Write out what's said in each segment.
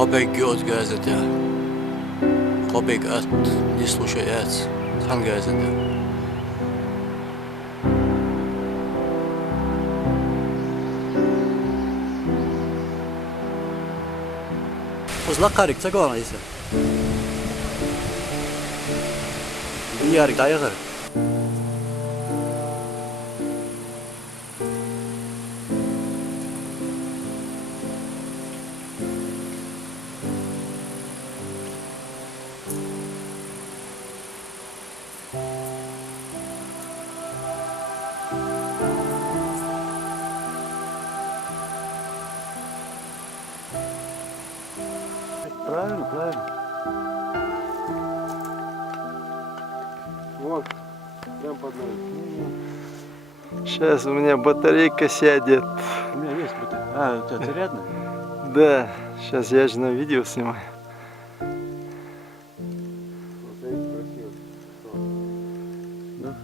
Хоббеги отгазят, хоббег от не слушается, сангазят. Uzlak karik çak ona ise. İyi yarik daya kar. Правильно, правильно. Вот, прям под нами. Сейчас у меня батарейка сядет. У меня есть батарея. А, у тебя зарядная? Да, сейчас я же на видео снимаю. Да.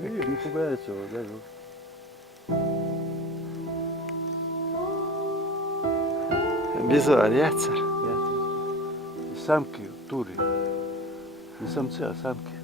Видишь, не пугается его, да? Без вариаций. Самки тури. Не самцы, а самки.